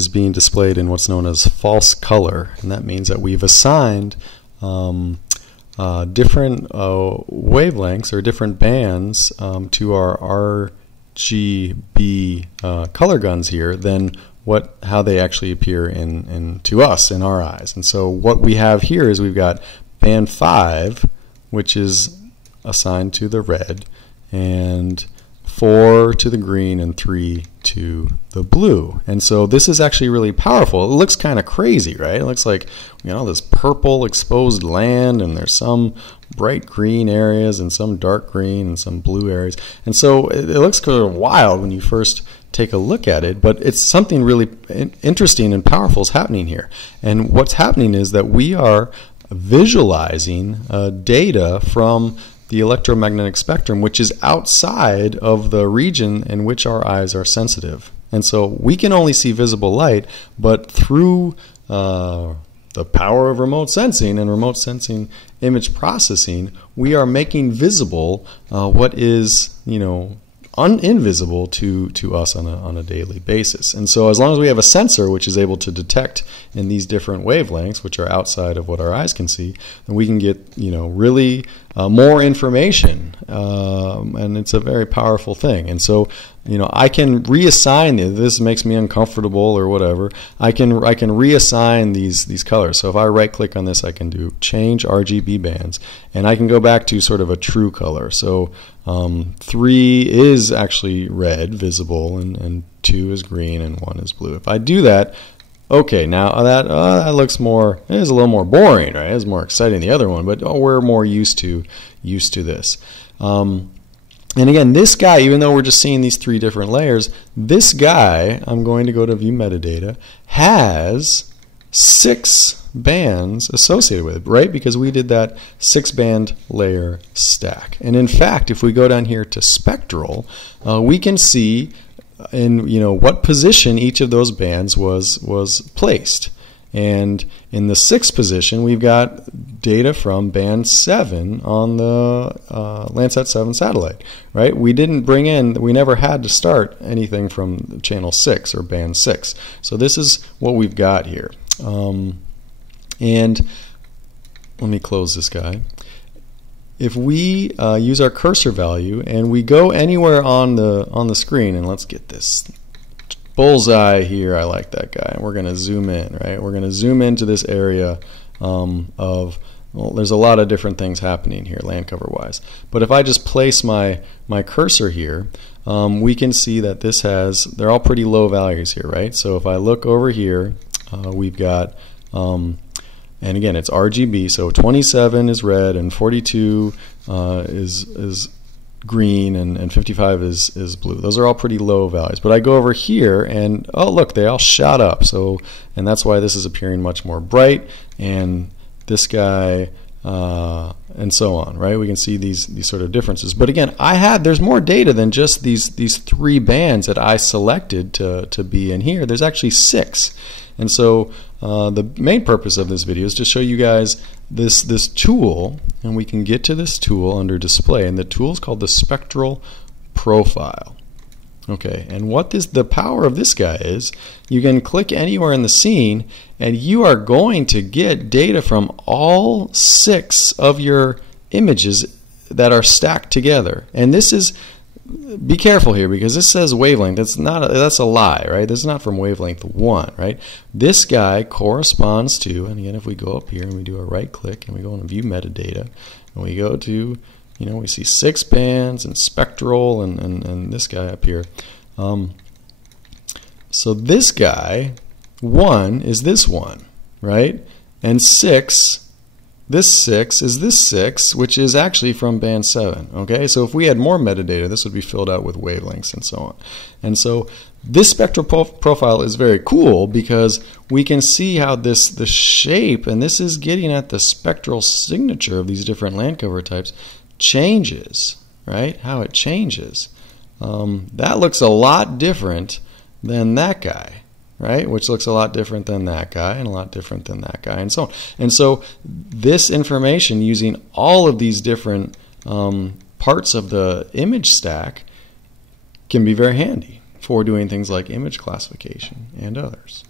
is being displayed in what's known as false color, and that means that we've assigned different wavelengths or different bands to our RGB color guns here than how they actually appear to us in our eyes. And so what we have here is we've got band 5, which is assigned to the red, and 4 to the green, and 3 to the blue. And so this is actually really powerful. It looks kind of crazy, right? It looks like, you know, this purple exposed land, and there's some bright green areas and some dark green and some blue areas. And so it looks kind of wild when you first take a look at it, but it's something really interesting and powerful is happening here. And what's happening is that we are visualizing data from the electromagnetic spectrum, which is outside of the region in which our eyes are sensitive. And so we can only see visible light, but through the power of remote sensing and remote sensing image processing, we are making visible what is, you know, invisible to us on a daily basis. And so as long as we have a sensor which is able to detect in these different wavelengths, which are outside of what our eyes can see, then we can get, you know, really more information, and it's a very powerful thing. And so, you know, I can reassign it. This makes me uncomfortable or whatever. I can reassign these colors. So if I right click on this, I can do change RGB bands, and I can go back to sort of a true color. So 3 is actually red, visible, and 2 is green, and 1 is blue. If I do that, okay, now that looks more, it is a little more boring, right? It's more exciting than the other one, but we're more used to this. And again, this guy, even though we're just seeing these 3 different layers, this guy, I'm going to go to view metadata, has 6 bands associated with it, right? Because we did that 6-band layer stack. And in fact, if we go down here to spectral, we can see in, you know, what position each of those bands was placed. And in the 6th position, we've got data from band 7 on the Landsat 7 satellite, right? We never had to start anything from channel 6 or band 6. So this is what we've got here. And let me close this guy. If we use our cursor value and we go anywhere on the screen, and let's get this bullseye here, I like that guy, and we're going to zoom in, right? We're going to zoom into this area well, there's a lot of different things happening here land cover wise, but if I just place my cursor here, we can see that they're all pretty low values here, right? So if I look over here, we've got and again, it's RGB, so 27 is red, and 42 is green, and 55 is blue. Those are all pretty low values. But I go over here, and oh look, they all shot up. So, and that's why this is appearing much more bright, and this guy, and so on, right? We can see these sort of differences. But again, there's more data than just these 3 bands that I selected to be in here. There's actually 6. And so the main purpose of this video is to show you guys this tool, and we can get to this tool under display, and the tool is called the spectral profile. Okay, and what the power of this guy is, you can click anywhere in the scene and you are going to get data from all 6 of your images that are stacked together. And this is, be careful here because this says wavelength. That's a lie, right? This is not from wavelength 1, right? This guy corresponds to, and again, if we go up here and we do a right click and we go and view metadata, and we go to, you know, we see 6 bands and spectral and this guy up here. So this guy, 1 is this one, right? And 6, this 6 is this 6, which is actually from band 7. Okay, so if we had more metadata, this would be filled out with wavelengths and so on. And so this spectral profile is very cool because we can see how the shape, and this is getting at the spectral signature of these different land cover types, changes, right? How it changes. That looks a lot different than that guy, right? Which looks a lot different than that guy, and a lot different than that guy, and so on. And so this information, using all of these different parts of the image stack, can be very handy. for doing things like image classification and others.